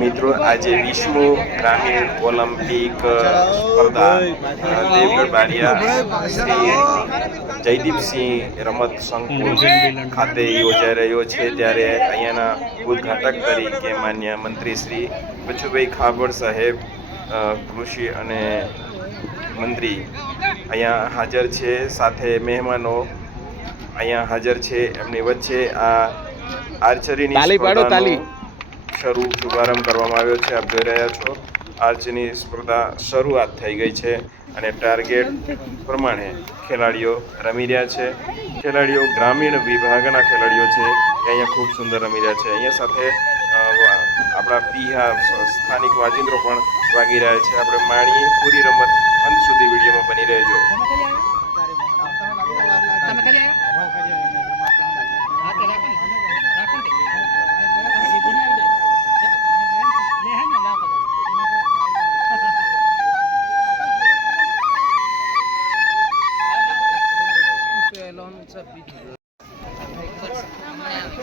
મિત્રો આજે વિશ્વ ગ્રામીણ ઓલિમ્પિક સ્પર્ધા દેવગઢ બારિયા શ્રી જયદીપસિંહ રમત સંકુલ ખાતે યોજાઈ રહ્યો છે. ત્યારે અહીંયાના ઉદ્ઘાટક તરીકે માન્ય મંત્રી શ્રી બચુભાઈ ખાબડ સાહેબ કૃષિ અને મંત્રી અહીંયા હાજર છે. સાથે મહેમાનો અહીંયા હાજર છે. એમની વચ્ચે આ આર્ચરીની તાલી પાડો, તાલી. શરૂ શુભારંભ કરવામાં આવ્યો છે. આપ જોઈ રહ્યા છો આર્ચની સ્પર્ધા શરૂઆત થઈ ગઈ છે અને ટાર્ગેટ પ્રમાણે ખેલાડીઓ રમી રહ્યા છે. ખેલાડીઓ ગ્રામીણ વિભાગના ખેલાડીઓ છે, એ અહીંયા ખૂબ સુંદર રમી રહ્યા છે. અહીંયા સાથે આપણા પીહા સ્થાનિક વાજિંત્રો પણ વાગી રહ્યા છે. આપણે માણીએ પૂરી રમત અંત સુધી વિડીયોમાં બની રહેજો.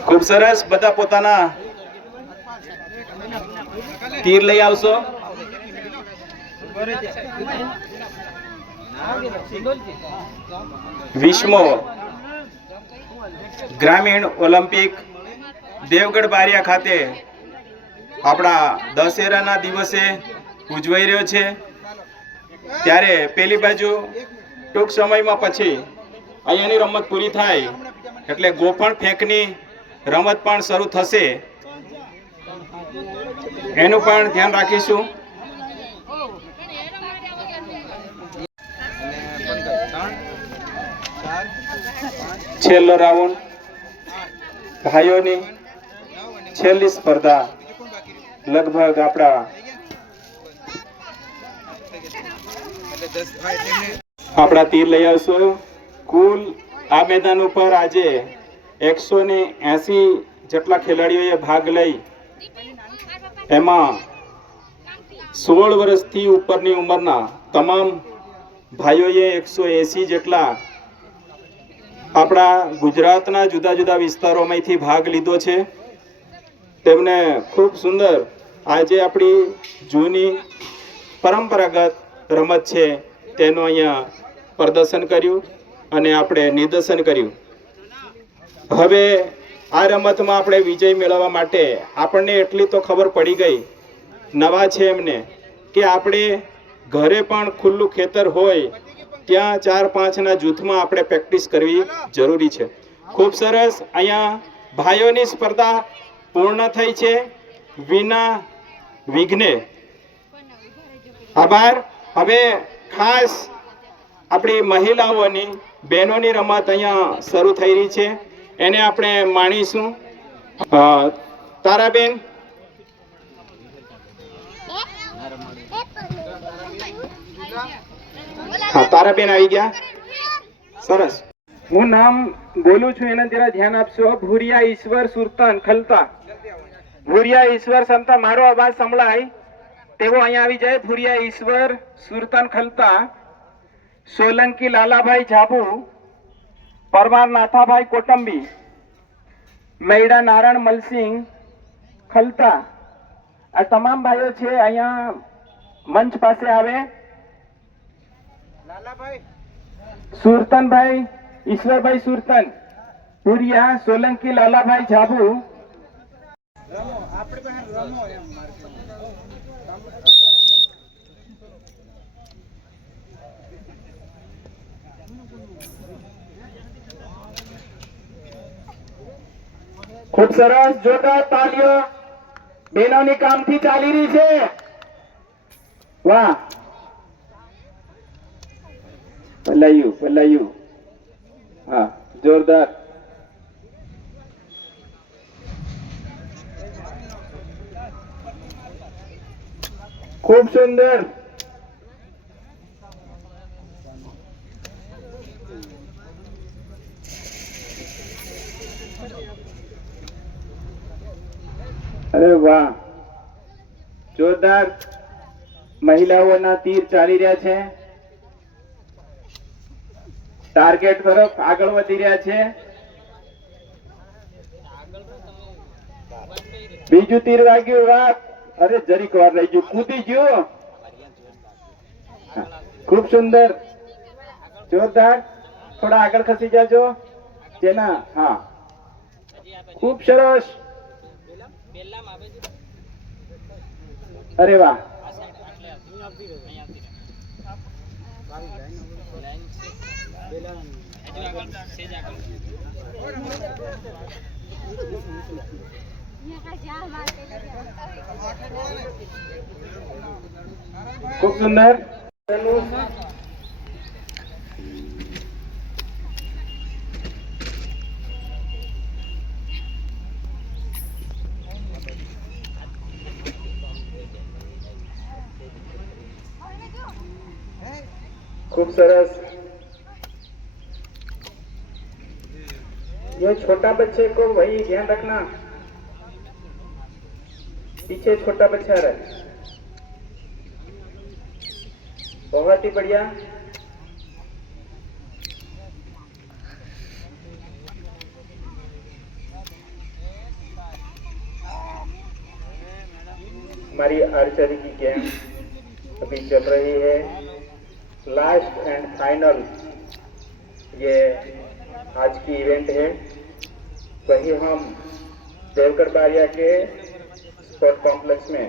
ખૂબ સરસ. બધા પોતાના તીર લઈ આવશો. વિશ્વ ગ્રામીણ ઓલિમ્પિક દેવગઢ બારિયા ખાતે આપણા દશેરાના દિવસે ઉજવાઈ રહ્યો છે. ત્યારે પેલી બાજુ ટૂંક સમયમાં પછી અહીંયાની રમત પૂરી થાય, એટલે ગોપણ ફેંકની રમત પણ શરૂ થશે. એનું પણ ધ્યાન રાખીશું. છેલ્લો રાઉન્ડ. ભાઈઓની છેલ્લી સ્પર્ધા લગભગ આપણા આપણા તીર લઈ આવશો. કુલ આ મેદાન ઉપર આજે એકસો ને એસી જેટલા ખેલાડીઓએ ભાગ લઈ એમાં સોળ વર્ષથી ઉપરની ઉંમરના તમામ ભાઈઓએ એકસો એસી જેટલા આપણા ગુજરાતના જુદા જુદા વિસ્તારોમાંથી ભાગ લીધો છે. તેમને ખૂબ સુંદર આજે આપણી જૂની પરંપરાગત રમત છે તેનું અહીંયા પ્રદર્શન કર્યું. અને આપણે નિદર્શન કર્યું. હવે આ રમતમાં આપણે વિજય મેળવવા માટે આપણને એટલી તો ખબર પડી ગઈ, નવા છે એમને, કે આપણે ઘરે પણ ખુલ્લું ખેતર હોય, ત્યાં ચાર પાંચના જૂથમાં આપણે પ્રેક્ટિસ કરવી જરૂરી છે. ખૂબ સરસ, અહીંયા ભાઈઓની સ્પર્ધા પૂર્ણ થઈ છે, વિના વિઘ્ને. આભાર. હવે ખાસ આપણી મહિલાઓની બહેનોની રમત અહીંયા શરૂ થઈ રહી છે. એને આપણે માણીશું. તારાબેન? હા, તારાબેન આવી ગયા. સરસ. હું નામ બોલું છું, એના જરા ધ્યાન આપશો. ભૂરિયા ઈશ્વર સુરતન, ખલતા. ભૂરિયા ઈશ્વર સંતા, મારો અવાજ સંભળાય. તેવો અહીંયા આવી જાય. ભૂરિયા ઈશ્વર સુરતન, ખલતા. સોલંકી લાલાભાઈ જાબુ પરમાર નાથાભાઈ કોટંબી મૈડા નારાયણ મલસિંહ ખલતા આ તમામ ભાઈઓ છે અહીંયા મંચ પાસે આવે. સુરતનભાઈ ઈશ્વરભાઈ સુરતન પુરિયા સોલંકી લાલાભાઈ જાબુ. ખૂબ સરસ જોરદાર તાલીઓ. બહેનોની કામથી ચાલી રહી છે. વાહ. પલાયું પલાયું. હા, જોરદાર. ખૂબ સુંદર. જોરદાર. મહિલાઓના તીર ચાલી રહ્યા છે. ટાર્ગેટ તરફ આગળ વધી રહ્યા છે. બીજું તીર વાગ્યું વાત અરે જરીક વાર રહી ગયું. કૂદી ગયો. ખૂબ સુંદર. જોરદાર. થોડા આગળ ખસી જાજો. જેના, હા. ખૂબ સરસ. અરે વાહ. ખૂબ સુંદર. खूब सरस। ये छोटा बच्चे को वही ध्यान रखना, पीछे छोटा बच्चा रहे। बहुत ही बढ़िया। हमारी आर्चरी की गेम अभी चल रही है। लास्ट एंड फाइनल ये आज की इवेंट है वही हम देवकर बारिया के स्पोर्ट कॉम्प्लेक्स में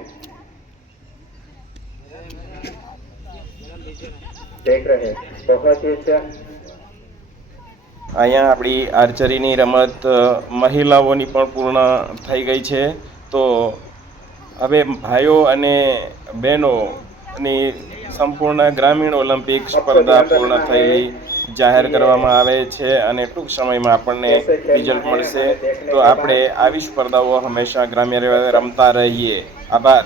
देख रहे हैं बहुत ही अच्छा અહીંયા આપણી આર્ચરીની રમત અ, મહિલાઓની પણ પૂર્ણ થઈ ગઈ છે તો હવે ભાઈઓ અને બહેનોની સંપૂર્ણ ગ્રામીણ ઓલિમ્પિક સ્પર્ધા પૂર્ણ થયેલી જાહેર કરવામાં આવે છે અને ટૂંક સમયમાં આપણને રિઝલ્ટ મળશે. તો આપણે આવી સ્પર્ધાઓ હંમેશા ગ્રામ્ય રમતા રહીએ. આભાર.